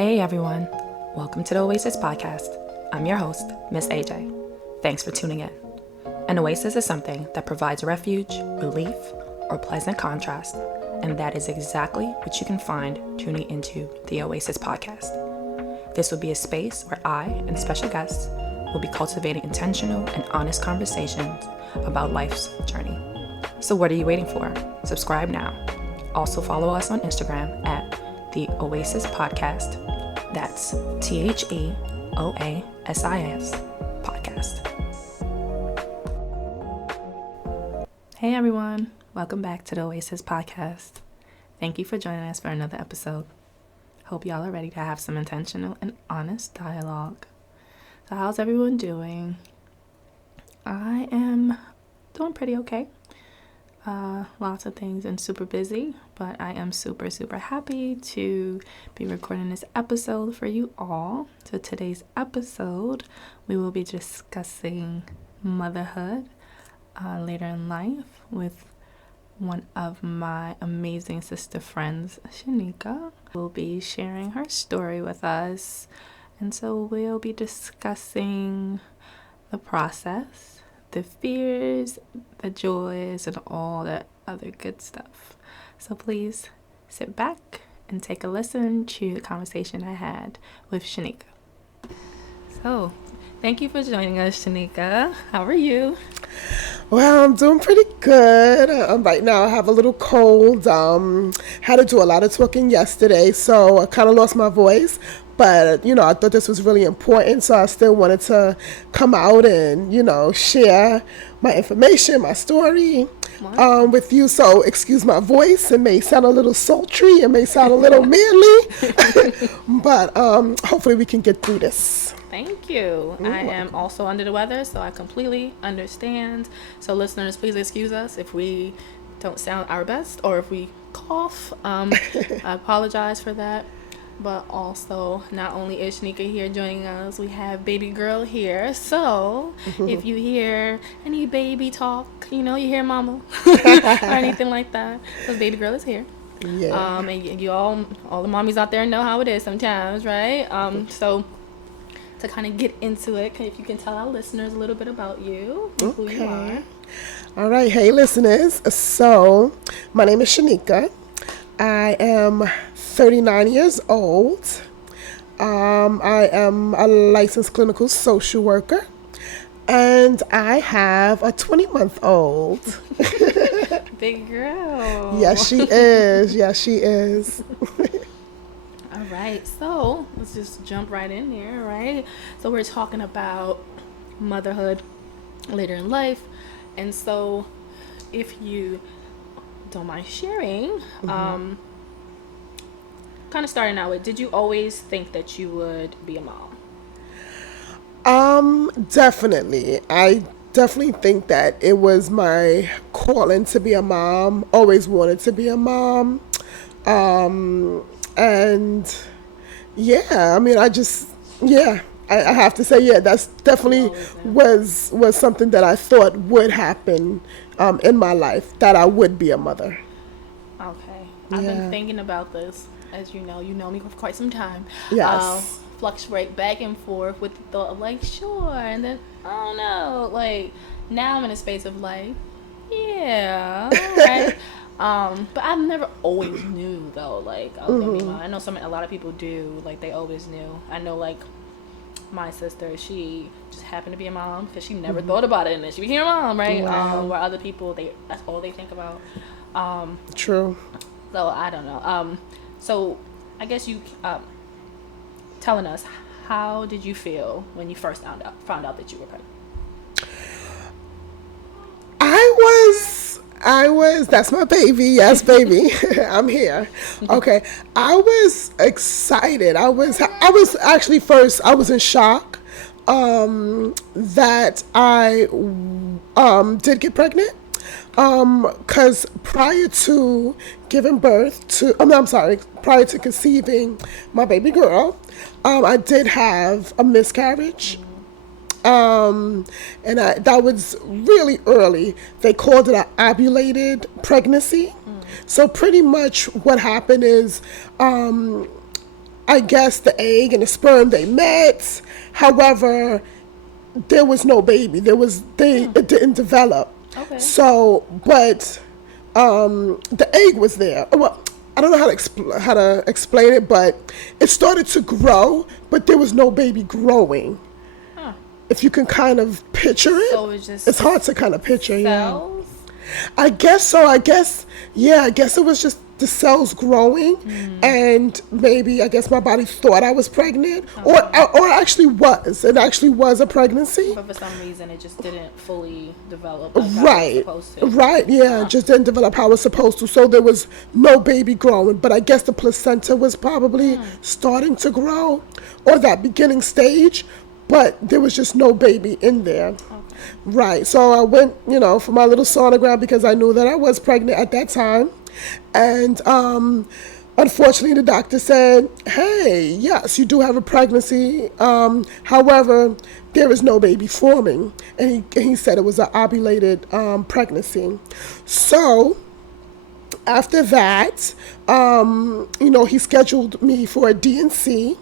Hey everyone, welcome to the Oasis podcast. I'm your host, Miss AJ. Thanks for tuning in. An oasis is something that provides refuge, relief, or pleasant contrast, and that is exactly what you can find tuning into the Oasis podcast. This will be a space where I and special guests will be cultivating intentional and honest conversations about life's journey. So what are you waiting for? Subscribe now. Also follow us on Instagram at the Oasis Podcast. That's TheOasis Podcast. Hey everyone, welcome back to the Oasis Podcast. Thank you for joining us for another episode. Hope y'all are ready to have some intentional and honest dialogue. So how's everyone doing? I am doing pretty okay. Lots of things and super busy, but I am super happy to be recording this episode for you all. So today's episode, we will be discussing motherhood later in life with one of my amazing sister friends, Shaneka, will be sharing her story with us. And so we'll be discussing the process, the fears, the joys, and all that other good stuff. So please sit back and take a listen to the conversation I had with Shaneka. So, thank you for joining us, Shaneka. How are you? Well, I'm doing pretty good. Right now I have a little cold. Had to do a lot of talking yesterday, so I kind of lost my voice. But, I thought this was really important, so I still wanted to come out and, share my information, my story with you. So excuse my voice. It may sound a little sultry. It may sound a little manly. But hopefully we can get through this. Thank you. I am also under the weather, so I completely understand. So listeners, please excuse us if we don't sound our best or if we cough. I apologize for that. But also, not only is Shaneka here joining us, we have baby girl here. So, if you hear any baby talk, you hear mama or anything like that, because baby girl is here. Yeah. And you all the mommies out there know how it is sometimes, right? So, to kind of get into it, if you can tell our listeners a little bit about you and who you are. All right. Hey, listeners. So, my name is Shaneka. I am 39 years old. I am a licensed clinical social worker, and I have a 20-month-old. Big girl. Yes, she is. Yes, she is. All right, so let's just jump right in there, right? So we're talking about motherhood later in life, and so if you don't mind sharing, kind of starting out with, did you always think that you would be a mom? Definitely. I definitely think that it was my calling to be a mom. Always wanted to be a mom. And yeah, I mean, I have to say, that's definitely was something that I thought would happen in my life, that I would be a mother. Okay. I've been thinking about this. As you know me for quite some time. Yes. Fluctuate back and forth with the thought of sure, and then I don't know, now I'm in a space of yeah, right. But I've never always knew though, I was gonna be mom. I know a lot of people do, they always knew. I know my sister, she just happened to be a mom because she never thought about it, and then she became a mom, right? Wow. Where other people, that's all they think about. True. So I don't know. So I guess you telling us, how did you feel when you first found out that you were pregnant? I was, that's my baby. Yes, baby. I'm here. Okay. I was excited. I was actually first, I was in shock that I did get pregnant. Because prior to giving birth to, prior to conceiving my baby girl, I did have a miscarriage. And that was really early. They called it an ovulated pregnancy. So pretty much what happened is, I guess the egg and the sperm, they met. However, there was no baby. It didn't develop. Okay. So, but the egg was there. Well, I don't know how to explain it, but it started to grow, but there was no baby growing. Huh. If you can kind of picture it, So it's just it's hard to kind of picture. cells? I guess so. I guess it was just the cells growing, and maybe I guess my body thought I was pregnant, or actually was. It actually was a pregnancy. But for some reason, it just didn't fully develop like how it was Right, supposed to. right, yeah, just didn't develop how it was supposed to. So there was no baby growing, but I guess the placenta was probably starting to grow, or that beginning stage, but there was just no baby in there. Okay. Right, so I went, for my little sonogram because I knew that I was pregnant at that time. And unfortunately, the doctor said, hey, yes, you do have a pregnancy. However, there is no baby forming. And he said it was an ovulated pregnancy. So after that, he scheduled me for a D&C.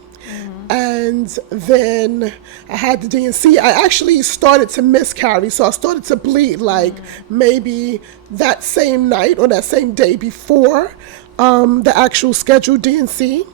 And then I had the D&C. I actually started to miscarry, so I started to bleed like maybe that same night or that same day before the actual scheduled D&C.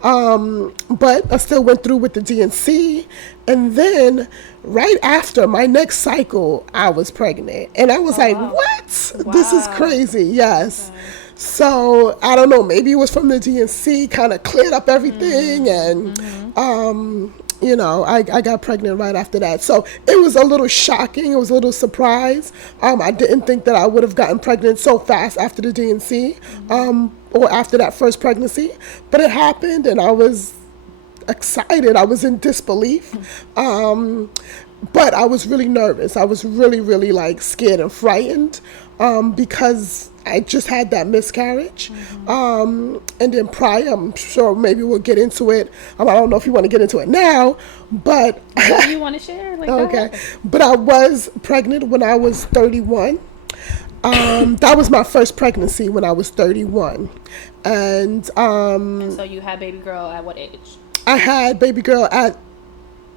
But I still went through with the D&C. And then right after my next cycle, I was pregnant. And I was like, wow. what? Wow. This is crazy. Yes. Okay. So I don't know, maybe it was from the D&C, kind of cleared up everything, and I got pregnant right after that. So it was a little shocking. It was a little surprise. I didn't think that I would have gotten pregnant so fast after the D&C, or after that first pregnancy, but it happened, and I was excited. I was in disbelief. But I was really nervous. I was really, really like scared and frightened, because I just had that miscarriage. And then prior, I'm sure maybe we'll get into it. I don't know if you want to get into it now, but What do you want to share? Like, okay. But I was pregnant when I was 31. That was my first pregnancy when I was 31. And so you had baby girl at what age? I had baby girl at,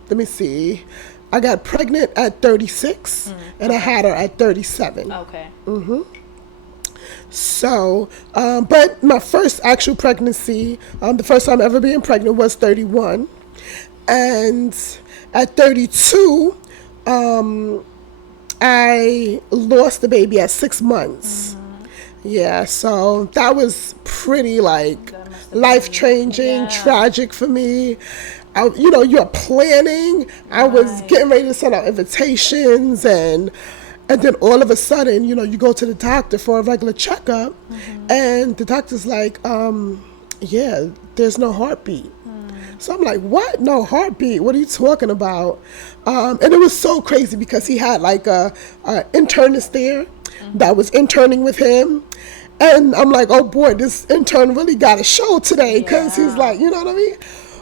let me see, I got pregnant at 36, and I had her at 37. Okay. So, but my first actual pregnancy, the first time ever being pregnant was 31. And at 32, I lost the baby at 6 months. Yeah, so that was pretty like life-changing, tragic for me. You're planning. I was getting ready to send out invitations, and then all of a sudden, you go to the doctor for a regular checkup, and the doctor's like, yeah, there's no heartbeat. So I'm like, what? No heartbeat? What are you talking about? And it was so crazy because he had like a internist there that was interning with him. And I'm like, oh boy, this intern really got a show today, because he's like, you know what I mean?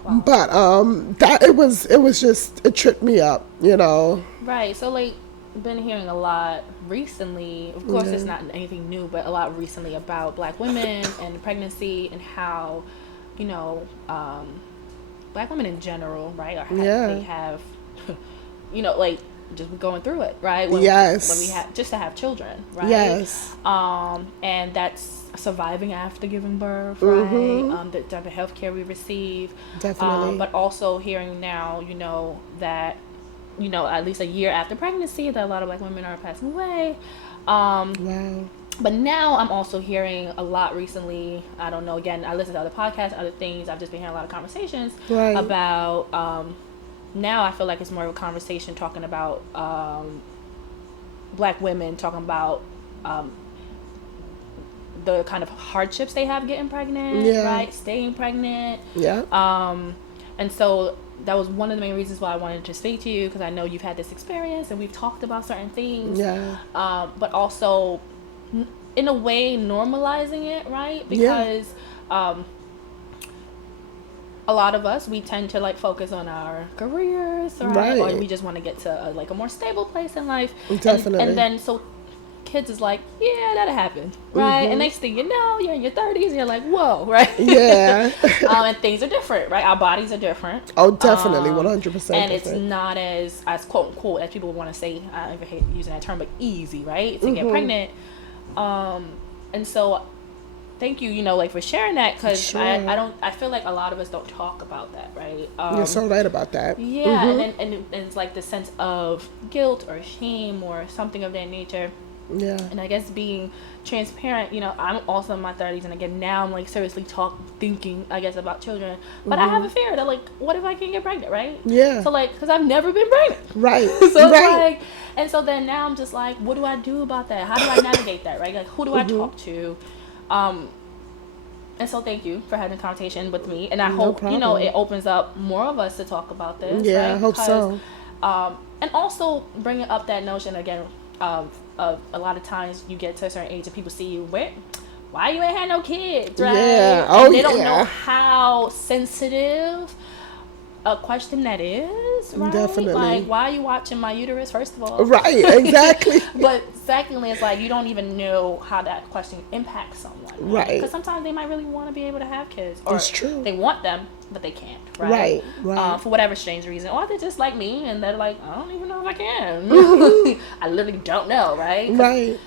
Wow. But that it was just, it tripped me up, Right. So like, been hearing a lot recently. Of course, it's not anything new, but a lot recently about Black women and pregnancy, and how, Black women in general, right? They have, like, just going through it, right? When we have just to have children, right? Yes. And that's surviving after giving birth, right? The type of healthcare we receive, definitely. but also hearing now, that, at least a year after pregnancy, that a lot of Black women are passing away. Wow. But now I'm also hearing a lot recently. I don't know. Again, I listen to other podcasts, other things. I've just been hearing a lot of conversations about. Now I feel like it's more of a conversation talking about Black women, talking about the kind of hardships they have getting pregnant, right? Staying pregnant. Yeah. And so that was one of the main reasons why I wanted to speak to you, because I know you've had this experience and we've talked about certain things. Yeah. But also, in a way, normalizing it, right? Because a lot of us, we tend to like focus on our careers, right? Or we just want to get to a more stable place in life. Definitely. And then, so kids is like, yeah, that'll happen, right? And next thing you know, you're in your 30s and you're like, whoa, right? Yeah. And things are different, right? Our bodies are different. Oh, definitely, 100%. And it's not as quote unquote, as people want to say, I hate using that term, but easy, right? To get pregnant. And so thank you, like, for sharing that, because Sure. I feel like a lot of us don't talk about that, right? You're so right about that. Yeah, and it's like the sense of guilt or shame or something of that nature. Yeah. And I guess being transparent, I'm also in my 30s, and again, now I'm like seriously thinking, I guess, about children. But I have a fear that, like, what if I can't get pregnant, right? Yeah. So, like, because I've never been pregnant. Right. So it's right. like, and so then now I'm just like, what do I do about that? How do I navigate that, right? Like, who do I talk to? And so thank you for having a conversation with me. And I hope, problem. it opens up more of us to talk about this. Yeah, right? I hope so. And also bringing up that notion again of a lot of times you get to a certain age and people see you, why you ain't had no kids, right? Yeah. And they don't know how sensitive a question that is, right? Definitely. Like, why are you watching my uterus, first of all? Right, exactly. But secondly, it's like you don't even know how that question impacts someone, right? Because sometimes they might really want to be able to have kids, or it's true. They want them, but they can't, right? Right. For whatever strange reason, or they're just like me, and they're like, I don't even know if I can. I literally don't know, right? Right.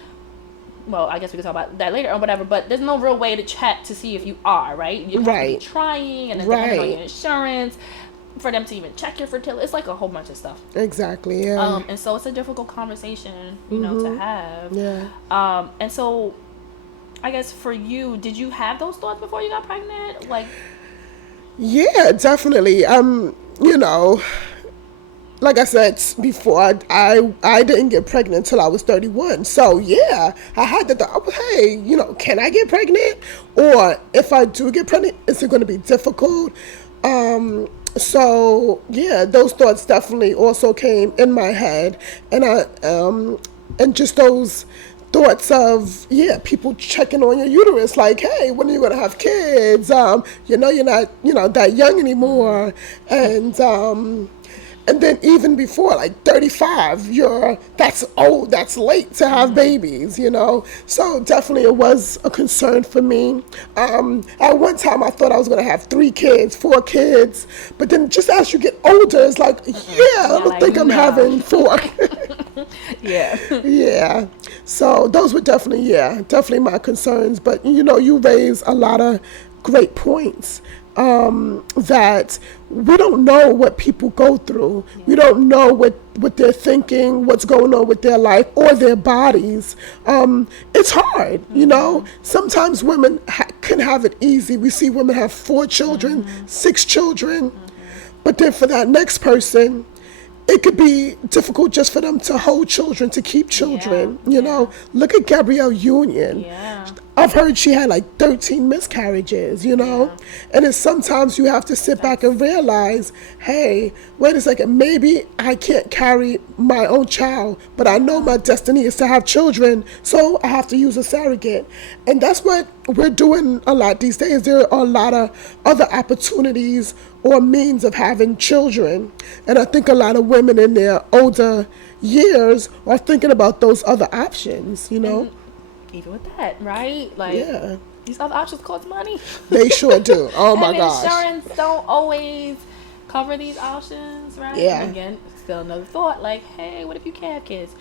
Well, I guess we can talk about that later or whatever, but there's no real way to check to see if you are, right? You have to be trying, and then depending on your insurance, for them to even check your fertility. It's like a whole bunch of stuff. Exactly, yeah. And so it's a difficult conversation, to have. Yeah. And so I guess for you, did you have those thoughts before you got pregnant? Like, yeah, definitely. Like I said before, I didn't get pregnant until I was 31. So yeah, I had to thought, hey, can I get pregnant? Or if I do get pregnant, is it going to be difficult? So yeah, those thoughts definitely also came in my head, and and just those thoughts of people checking on your uterus, like, hey, when are you gonna have kids? You're not that young anymore, and then even before, like 35, that's old, that's late to have babies, So definitely it was a concern for me. At one time I thought I was going to have 3 kids, 4 kids, but then just as you get older, it's like, I don't think I'm having 4. Yeah. Yeah. So those were definitely my concerns. But, you raise a lot of great points. That we don't know what people go through. Yeah. We don't know what they're thinking, what's going on with their life or their bodies. It's hard, Sometimes women can have it easy. We see women have 4 children, 6 children, but then for that next person, it could be difficult just for them to hold children, to keep children, Look at Gabrielle Union. Yeah. I've heard she had like 13 miscarriages, And it's sometimes you have to sit back and realize, hey, wait a second, maybe I can't carry my own child, but I know my destiny is to have children, so I have to use a surrogate. And that's what we're doing a lot these days. There are a lot of other opportunities or means of having children. And I think a lot of women in their older years are thinking about those other options, And even with that, right? Like, these other options cost money. They sure do. Oh my gosh. Insurance don't always cover these options, right? Yeah. And again, still another thought, like, hey, what if you can't have kids?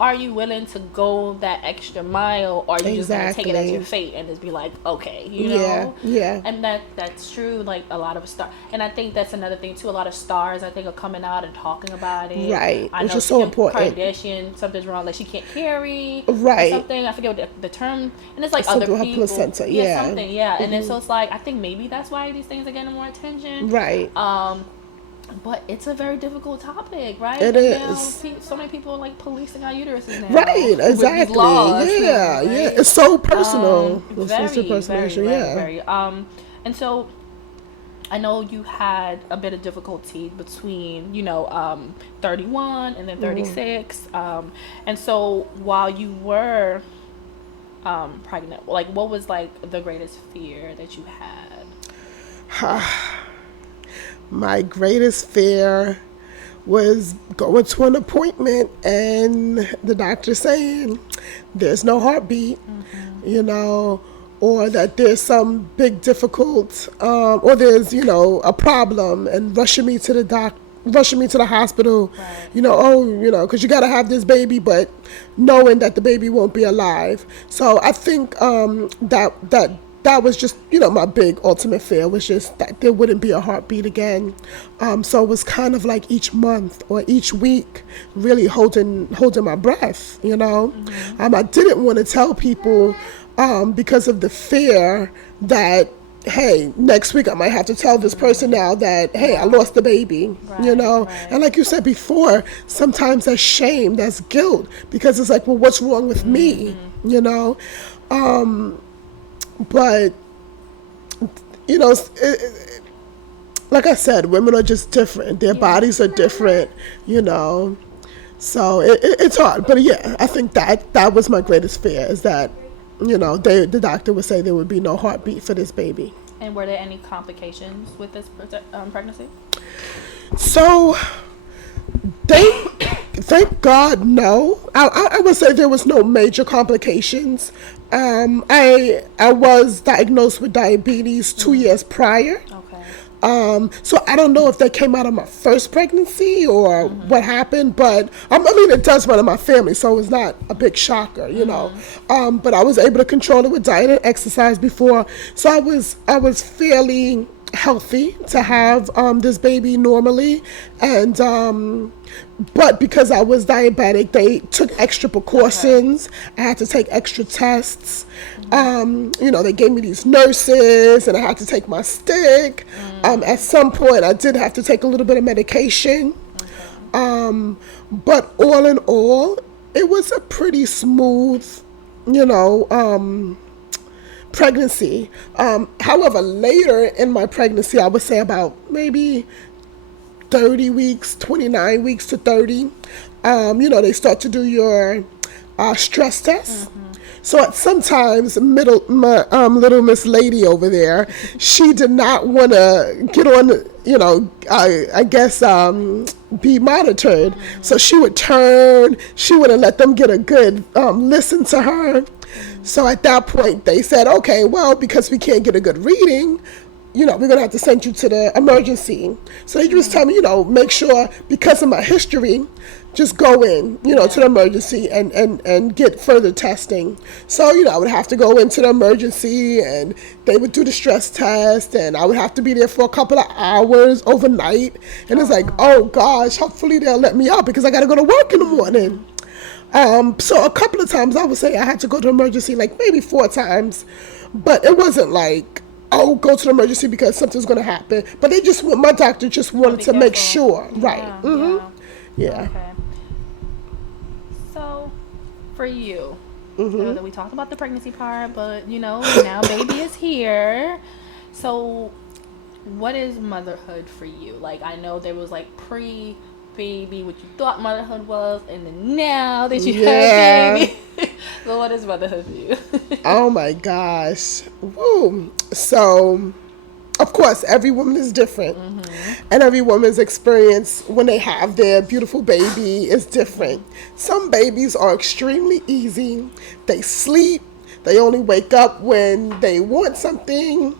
Are you willing to go that extra mile, or are you just gonna take it as your fate and just be like, okay, Yeah. And that's true. Like, a lot of stars, and I think that's another thing too. A lot of stars, I think, are coming out and talking about it. Right. I Which know is so important. Kardashian, something's wrong, like she can't carry. Right. Something, I forget what the term, and it's like something other people. Placenta. Something. Yeah. And then so it's like, I think maybe that's why these things are getting more attention. Right. But it's a very difficult topic, right? It is. So many people are like policing our uteruses now. Right, exactly. Laws yeah, now, right? It's so personal. Very, a personal issue, very. And so I know you had a bit of difficulty between, 31 and then 36. And so while you were pregnant, like, what was like the greatest fear that you had? My greatest fear was going to an appointment and the doctor saying, there's no heartbeat, you know, or that there's some big difficult, or there's, you know, a problem, and rushing me to the hospital, you know, oh, you know, because you got to have this baby, but knowing that the baby won't be alive. So I think that was just, you know, my big ultimate fear was just that there wouldn't be a heartbeat again. So it was kind of like each month or each week really holding my breath, you know. I didn't want to tell people because of the fear that, hey, next week I might have to tell this person now that, hey, I lost the baby, you know. And like you said before, sometimes that's shame, that's guilt, because it's like, well, what's wrong with me, you know. But, you know, like I said, women are just different. Their bodies are different, you know. So it's hard. But yeah, I think that was my greatest fear, is that, you know, the doctor would say there would be no heartbeat for this baby. And were there any complications with this pregnancy? So, thank God, no. I would say there was no major complications. I was diagnosed with diabetes 2 years prior. So I don't know if that came out of my first pregnancy or what happened, but I mean, it does run in my family, so it's not a big shocker, you know. But I was able to control it with diet and exercise before, so I was fairly healthy to have this baby normally, and but because I was diabetic, they took extra precautions. I had to take extra tests. You know, they gave me these nurses, and I had to take my stick. At some point, I did have to take a little bit of medication. But all in all, it was a pretty smooth, you know, pregnancy. However, later in my pregnancy, I would say about maybe 30 weeks, 29 weeks to 30, you know, they start to do your stress test. So at sometimes little Miss Lady over there, she did not want to get on, you know, I guess be monitored. So she would turn, she wouldn't let them get a good listen to her. So at that point they said, okay, well, because we can't get a good reading, you know, we're going to have to send you to the emergency. So they just tell me, you know, make sure, because of my history, just go in, you know, to the emergency and get further testing. So, you know, I would have to go into the emergency, and they would do the stress test, and I would have to be there for a couple of hours overnight. And it's like, oh gosh, hopefully they'll let me out because I got to go to work in the morning. So a couple of times I would say I had to go to emergency, like maybe 4 times, but it wasn't like, oh, go to the emergency because something's going to happen. But my doctor just wanted to make sure. Right. Yeah. Okay. So, for you, I know that we talked about the pregnancy part, but, you know, now baby is here. So, what is motherhood for you? Like, I know there was, like, pre-baby, what you thought motherhood was, and then now that you have baby. So, what is motherhood for you? Oh, my gosh. Woo. So, of course, every woman is different. And every woman's experience when they have their beautiful baby is different. Some babies are extremely easy. They sleep. They only wake up when they want something.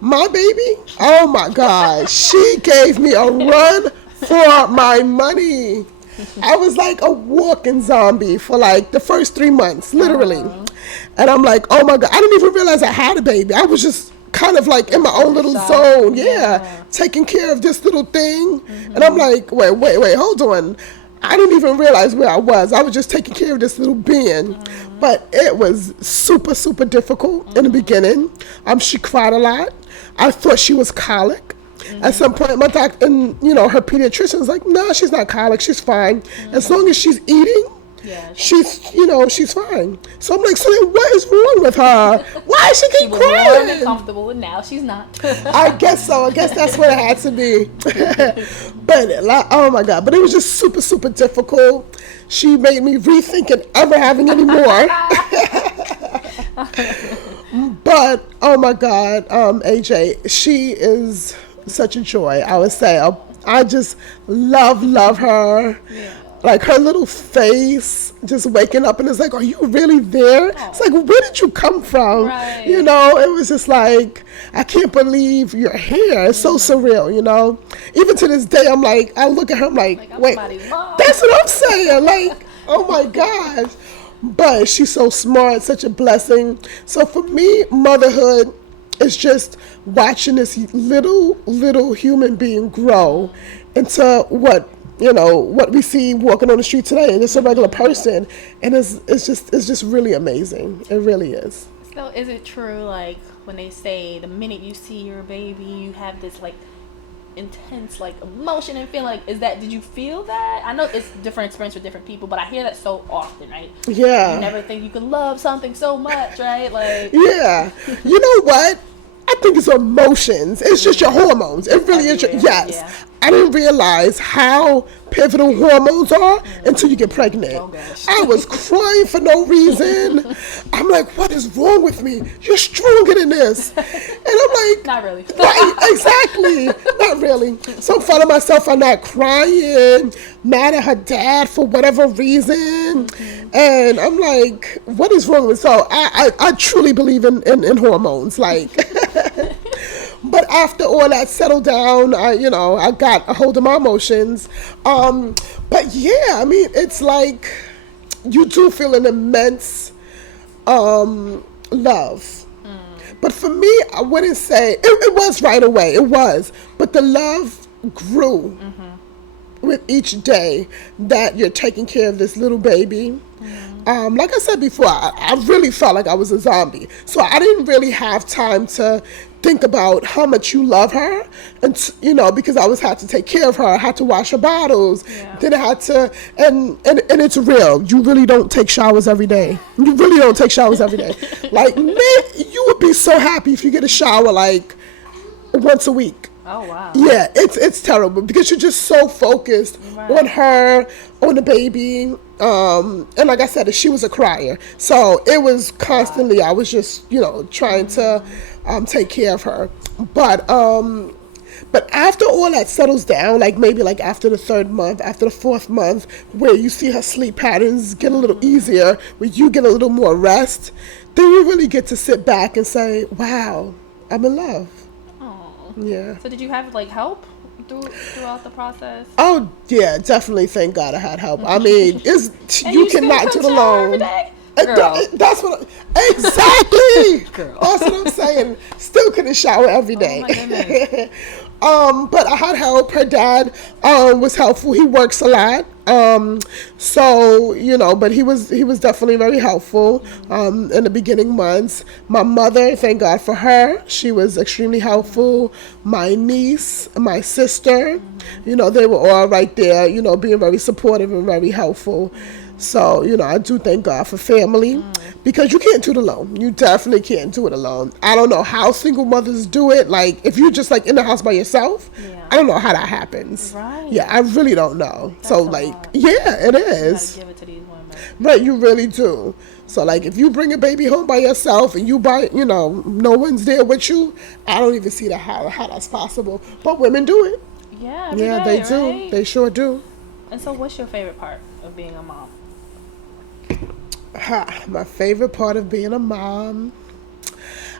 My baby, oh my God, she gave me a run for my money. I was like a walking zombie for like the first 3 months, literally. And I'm like, oh my God, I didn't even realize I had a baby. I was just kind of like in my own little zone, taking care of this little thing. And I'm like, wait, hold on. I didn't even realize where I was. I was just taking care of this little being. But it was super, super difficult in the beginning. She cried a lot. I thought she was colic. At some point, my doctor and, you know, her pediatrician was like, no, she's not colic. She's fine. As long as she's eating, she's, you know, she's fine. So I'm like, so then what is wrong with her? Why is she keep crying? She was warm and comfortable, and now she's not. I guess so. I guess that's what it had to be. But, like, oh my God. But it was just super, super difficult. She made me rethinking ever having any more. But, oh my God, AJ, she is such a joy. I would say I just love her. Like her little face, just waking up, and it's like, are you really there? It's like, where did you come from? Right. You know, it was just like, I can't believe you're here. It's so surreal, you know. Even to this day, I'm like, I look at her, I'm like wait, that's what I'm saying. Like, oh my gosh. But she's so smart, such a blessing. So for me, motherhood is just watching this little human being grow into what we see walking on the street today, and just a regular person, and it's just really amazing. It really is. So is it true, like when they say the minute you see your baby, you have this like intense like emotion and feeling? Like, did you feel that? I know it's different experience for different people, but I hear that so often, right? Yeah. You never think you can love something so much, right? Like, yeah. You know what? I think it's emotions. It's just your hormones. It really is. Yes. Yeah. I didn't realize how pivotal hormones are until you get pregnant. Oh, gosh. I was crying for no reason. I'm like, what is wrong with me? You're stronger than this. And I'm like, not really. Right, exactly. Not really. So I'm finding myself, I'm not crying, mad at her dad for whatever reason. And I'm like, what is wrong with me? So I truly believe in hormones. Like, but after all that settled down, I got a hold of my emotions. But yeah, I mean, it's like you do feel an immense love. But for me, I wouldn't say it was right away. It was, but the love grew with each day that you're taking care of this little baby. Like I said before, I really felt like I was a zombie. So I didn't really have time to think about how much you love her, and because I had to take care of her. I had to wash her bottles. Yeah. Then I had to, and it's real. You really don't take showers every day. You really don't take showers every day. Like, man, you would be so happy if you get a shower like once a week. Oh wow. Yeah, it's terrible because you're just so focused on her, on the baby. And like I said, she was a crier, so it was constantly. I was just trying to take care of her. But after all that settles down, like maybe like after the 3rd month, after the 4th month, where you see her sleep patterns get a little easier, where you get a little more rest, then you really get to sit back and say, "Wow, I'm in love." Yeah. So did you have like help throughout the process? Oh yeah, definitely. Thank God I had help. I mean, you cannot do it alone. Girl. That's what exactly. Girl. That's what I'm saying. Still couldn't shower every day. Oh my goodness. But I had help. Her dad was helpful. He works a lot. So but he was definitely very helpful in the beginning months. My mother, thank God for her, she was extremely helpful. My niece, my sister, they were all right there, being very supportive and very helpful. So, I do thank God for family, because you can't do it alone. You definitely can't do it alone. I don't know how single mothers do it. Like, if you're just like in the house by yourself, I don't know how that happens. Right. Yeah, I really don't know. That's so a like, lot. yeah, it is. You gotta give it to these women. Right, you really do. So like, if you bring a baby home by yourself and no one's there with you, I don't even see how that's possible. But women do it. Yeah. Yeah, they do. Right? They sure do. And so, what's your favorite part of being a mom? My favorite part of being a mom,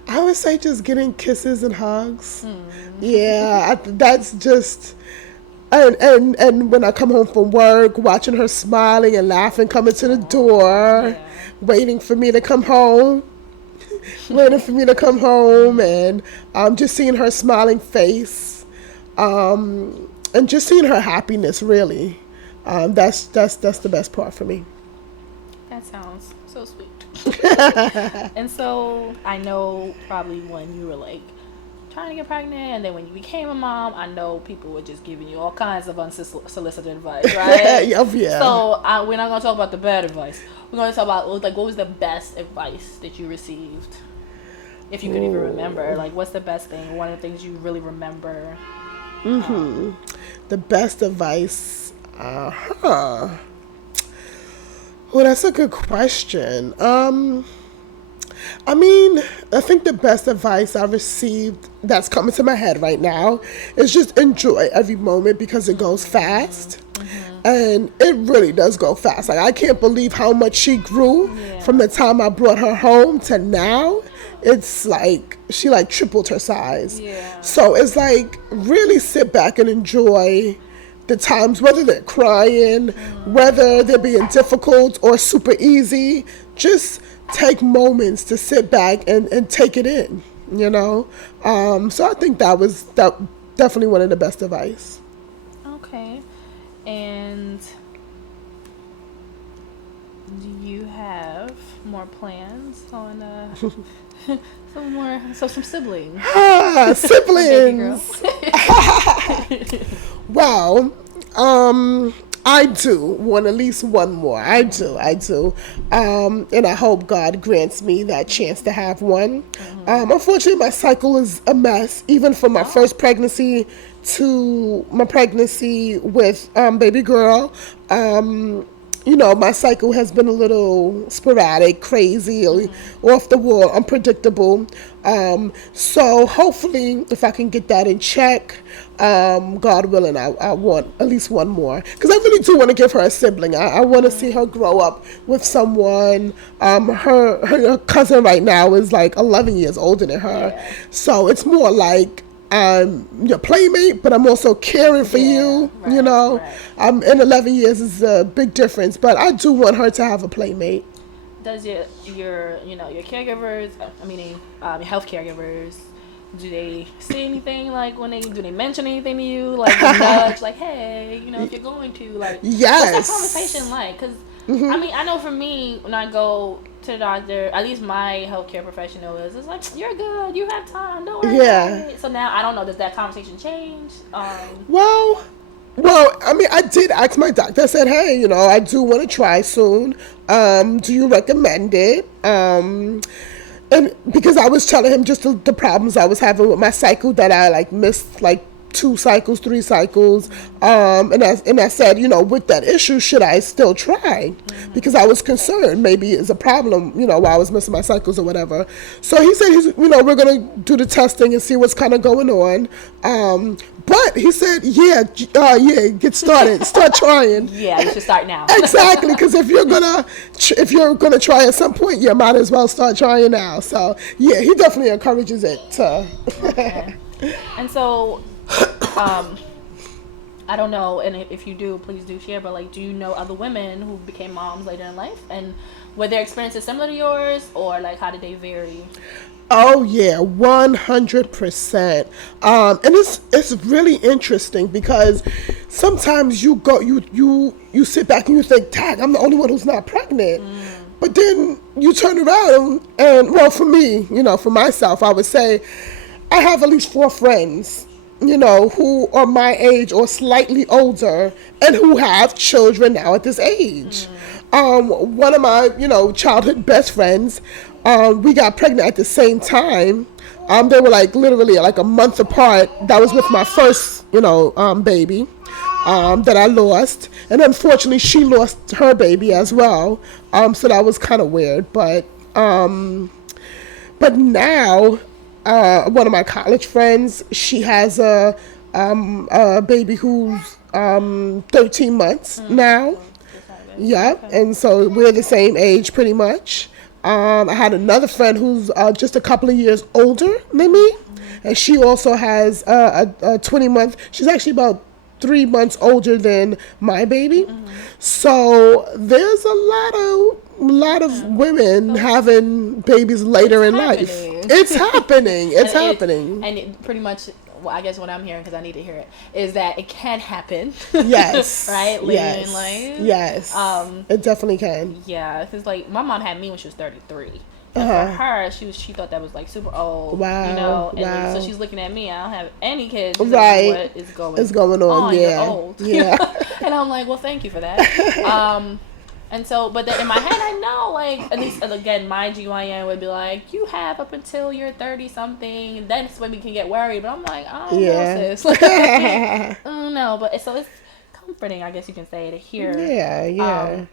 I would say just getting kisses and hugs. Yeah, that's just, and when I come home from work, watching her smiling and laughing, coming to the door, waiting for me to come home, and just seeing her smiling face, and just seeing her happiness. Really, that's the best part for me. That sounds so sweet. And so I know probably when you were like trying to get pregnant, and then when you became a mom, I know people were just giving you all kinds of unsolicited advice, right? Yeah. So we're not going to talk about the bad advice. We're going to talk about like what was the best advice that you received, if you could even remember. Like, what's the best thing? One of the things you really remember. The best advice. Well, that's a good question. I mean, I think the best advice I received that's coming to my head right now is just enjoy every moment because it goes fast. And it really does go fast. Like, I can't believe how much she grew from the time I brought her home to now. It's like she like tripled her size. So it's like really sit back and enjoy the times, whether they're crying, whether they're being difficult or super easy. Just take moments to sit back and take it in, you know? So I think that definitely one of the best advice. Okay. And do you have more plans on some siblings? Siblings. Well, I do want at least one more. I do. And I hope God grants me that chance to have one. Unfortunately, my cycle is a mess, even from my first pregnancy to my pregnancy with baby girl. My cycle has been a little sporadic, crazy, off the wall, unpredictable. So hopefully, if I can get that in check, God willing, I want at least one more. Because I really do want to give her a sibling. I want to see her grow up with someone. Her cousin right now is like 11 years older than her. Yeah. So it's more like, your playmate, but I'm also caring for you, right. And 11 years is a big difference, but I do want her to have a playmate. Does your caregivers, your health caregivers, do they say anything, like, do they mention anything to you, like nudge, like, hey, if you're going to, like, yes. What's that conversation like? Because I know for me, when I go to the doctor, at least my healthcare professional it's like, you're good, you have time, don't worry about it. So now I don't know, does that conversation change? Well, I did ask my doctor. I said, hey, I do want to try soon. Do you recommend it? And because I was telling him just the problems I was having with my cycle, that I like missed like 2 cycles, 3 cycles, and I said, with that issue, should I still try? Because I was concerned maybe it's a problem, while I was missing my cycles or whatever. So he said, we're gonna do the testing and see what's kind of going on. But he said, get started, start trying. Yeah, you should start now. Exactly, because if you're gonna try at some point, you might as well start trying now. So yeah, he definitely encourages it. Okay. And so, I don't know, and if you do, please do share, but like, do you know other women who became moms later in life, and were their experiences similar to yours, or like how did they vary? Oh yeah, 100%. And it's really interesting because sometimes you sit back and you think, dang, I'm the only one who's not pregnant. But then you turn around and, well, for me, for myself, I would say I have at least 4 friends, who are my age or slightly older and who have children now at this age. One of my, childhood best friends, we got pregnant at the same time. They were like literally like a month apart. That was with my first, baby, that I lost. And unfortunately she lost her baby as well. So that was kind of weird, but now, one of my college friends, she has a baby who's 13 months now. Yeah, and so we're the same age pretty much. I had another friend who's just a couple of years older than me, and she also has a 20-month. She's actually about 3 months older than my baby. So there's a lot of women having babies later in life. It's happening. It's happening. And pretty much, well, I guess what I'm hearing, because I need to hear it, is that it can happen. Yes. Right? Later in life. Yes. It definitely can. Yeah, because like my mom had me when she was 33. And for her, she thought that was like super old. Wow. And so she's looking at me. I don't have any kids. Right. What is going on? Yeah. You're old. Yeah. And I'm like, well, thank you for that. And so, but then in my head, I know, like, at least, again, my GYN would be like, you have up until you're 30-something, then it's when we can get worried. But I'm like, I don't know, sis. I don't know. But so it's comforting, I guess you can say, to hear yeah,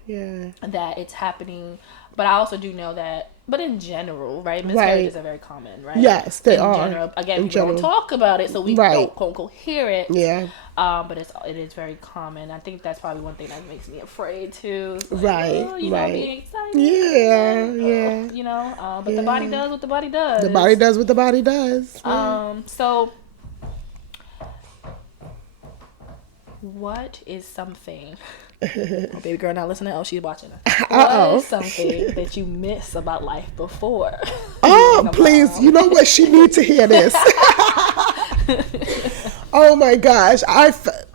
that it's happening. But I also do know that, but in general, right, miscarriages are very common, right? Yes, they are. General, again, people don't talk about it, so we don't quote unquote hear it. Yeah. But it is very common. I think that's probably one thing that makes me afraid too. Like, being excited. Yeah. But the body does what the body does. The body does what the body does. So what is something? Oh, baby girl, not listening. Oh, she's watching us. What is something that you miss about life before? Oh, please! You know what? She needs to hear this. Oh my gosh!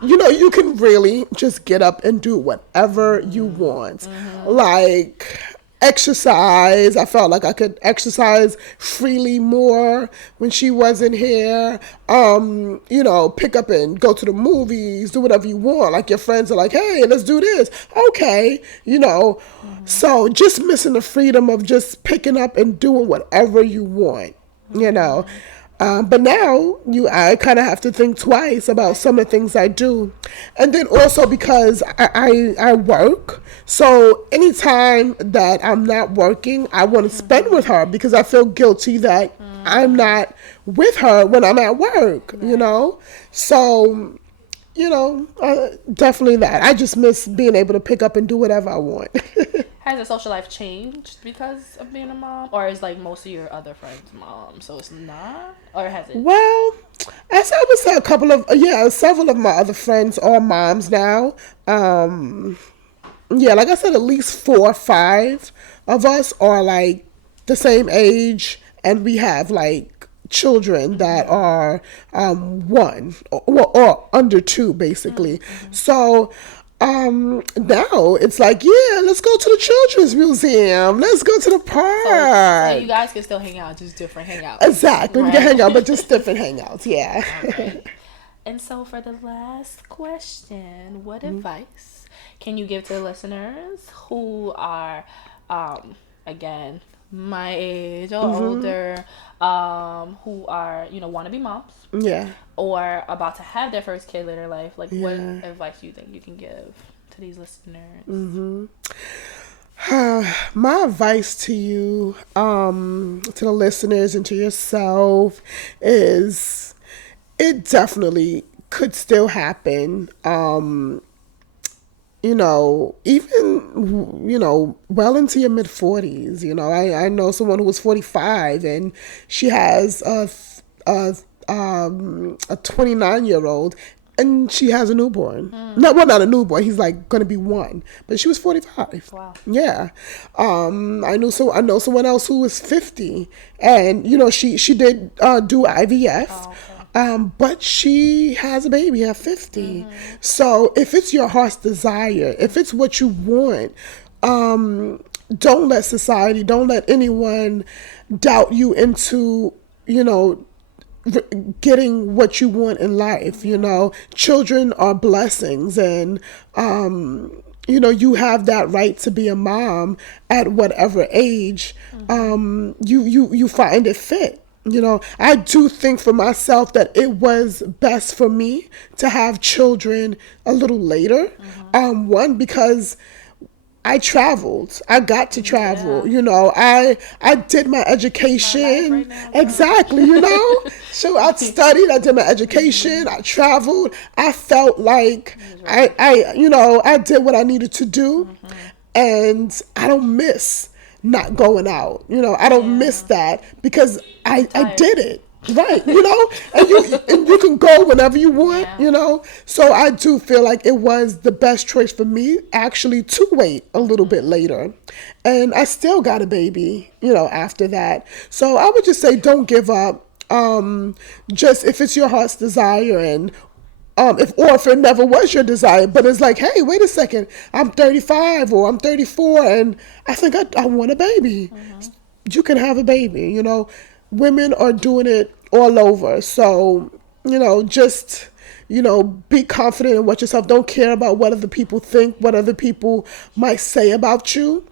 You can really just get up and do whatever you want, like exercise. I felt like I could exercise freely more when she wasn't here. Pick up and go to the movies, do whatever you want. Like your friends are like, hey, let's do this. Okay. So just missing the freedom of just picking up and doing whatever you want, but now I kind of have to think twice about some of the things I do. And then also because I work. So anytime that I'm not working, I want to spend with her because I feel guilty that I'm not with her when I'm at work, So, definitely that. I just miss being able to pick up and do whatever I want. Has your social life changed because of being a mom? Or is like most of your other friends mom, so it's not? Or has it? Well, as I would say, several of my other friends are moms now. Like I said, at least 4 or 5 of us are like the same age, and we have like children that are 1 or under 2 basically. So now it's like, let's go to the children's museum, let's go to the park. So you guys can still hang out, just different hangouts. Exactly, right? We can hang out, but just different hangouts. Okay. And so for the last question, what advice can you give to the listeners who are again my age or older, who are want to be moms, or about to have their first kid later in life? Like, what advice do you think you can give to these listeners? My advice to you, to the listeners and to yourself is, it definitely could still happen. Even, well into your mid 40s. I know someone who was 45 and she has a 29-year-old and she has a newborn. No, well, not a newborn. He's like going to be 1, but she was 45. Wow. Yeah. I know someone else who was 50 and, she did do IVF. Oh, okay. But she has a baby at 50. So if it's your heart's desire, if it's what you want, don't let society, don't let anyone doubt you into, getting what you want in life. Children are blessings, and you have that right to be a mom at whatever age you find it fit. I do think for myself that it was best for me to have children a little later. One, because I traveled. I got to travel. I did my education. Right now, exactly. So I studied. I did my education. I traveled. I felt like I did what I needed to do, and I don't miss not going out. I don't miss that because I did it. Right, and you can go whenever you want, So I do feel like it was the best choice for me actually to wait a little bit later. And I still got a baby, after that. So I would just say don't give up. Just if it's your heart's desire, and if it never was your desire, but it's like, hey, wait a second, I'm 35 or I'm 34 and I think I want a baby. You can have a baby, Women are doing it all over. So, just, be confident in what yourself. Don't care about what other people think, what other people might say about you.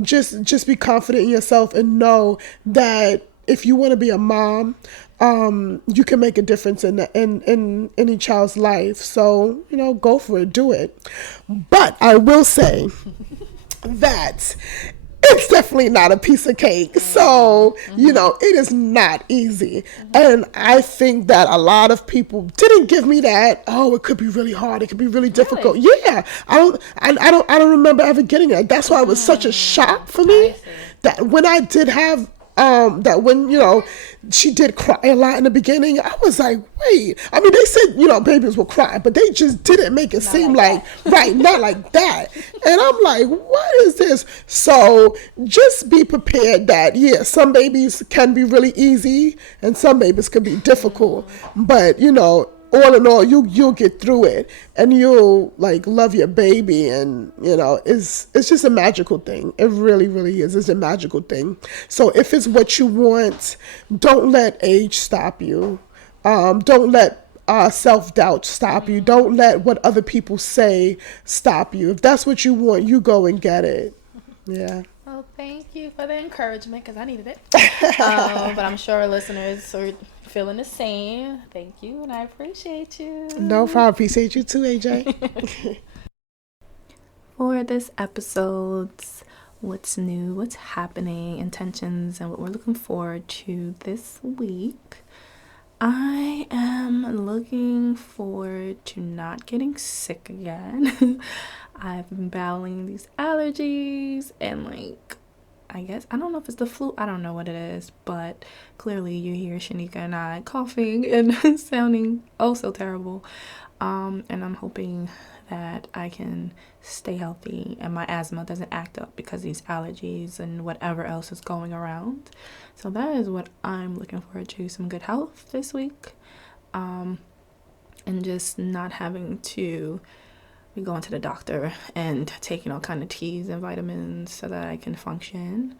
Just be confident in yourself and know that if you want to be a mom, you can make a difference in any child's life. So, go for it, do it. But I will say that it's definitely not a piece of cake. So, it is not easy. And I think that a lot of people didn't give me that, oh, it could be really hard. It could be really difficult. Really? Yeah. I don't remember ever getting it. That's why it was such a shock for me that when I did have that when, she did cry a lot in the beginning, I was like, wait. I mean, they said, babies will cry, but they just didn't make it seem like right, not like that. And I'm like, what is this? So just be prepared that, some babies can be really easy and some babies can be difficult. But, all in all, you'll get through it and you'll love your baby, and it's just a magical thing. It really, really is. It's a magical thing. So if it's what you want, don't let age stop you. Don't let self-doubt stop you. Don't let what other people say stop you. If that's what you want, you go and get it. Yeah. Well, thank you for the encouragement, because I needed it. But I'm sure listeners are feeling the same. Thank you, and I appreciate you. No problem. Appreciate you too, AJ. For this episode's what's new, what's happening, intentions, and what we're looking forward to this week, I am looking forward to not getting sick again. I've been battling these allergies and I guess, I don't know if it's the flu, I don't know what it is, but clearly you hear Shaneka and I coughing and sounding oh so terrible. And I'm hoping that I can stay healthy and my asthma doesn't act up because of these allergies and whatever else is going around. So that is what I'm looking forward to, some good health this week. And just not having to be going to the doctor and taking all kind of teas and vitamins so that I can function.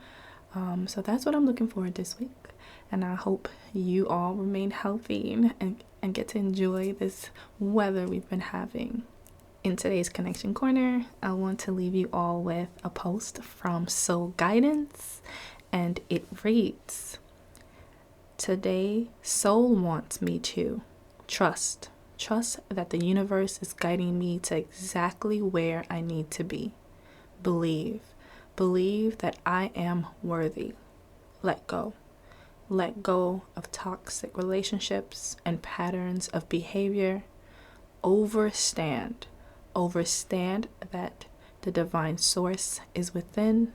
So that's what I'm looking forward this week. And I hope you all remain healthy and get to enjoy this weather we've been having. In today's Connection Corner, I want to leave you all with a post from Soul Guidance, and it reads, "Today, Soul wants me to trust that the universe is guiding me to exactly where I need to be. Believe that I am worthy. Let go of toxic relationships and patterns of behavior. Overstand that the divine source is within.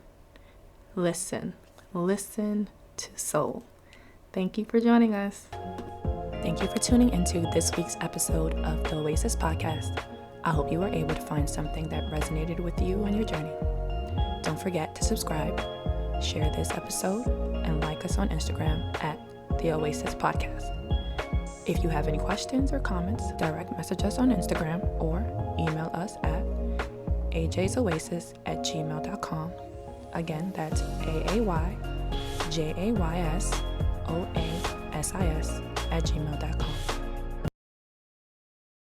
Listen to soul." Thank you for joining us. Thank you for tuning into this week's episode of the Oasis Podcast. I hope you were able to find something that resonated with you on your journey. Don't forget to subscribe, share this episode, and like us on Instagram at the Oasis Podcast. If you have any questions or comments, direct message us on Instagram or email us at ajsoasis@gmail.com. Again, that's AAYJAYSOASIS@gmail.com.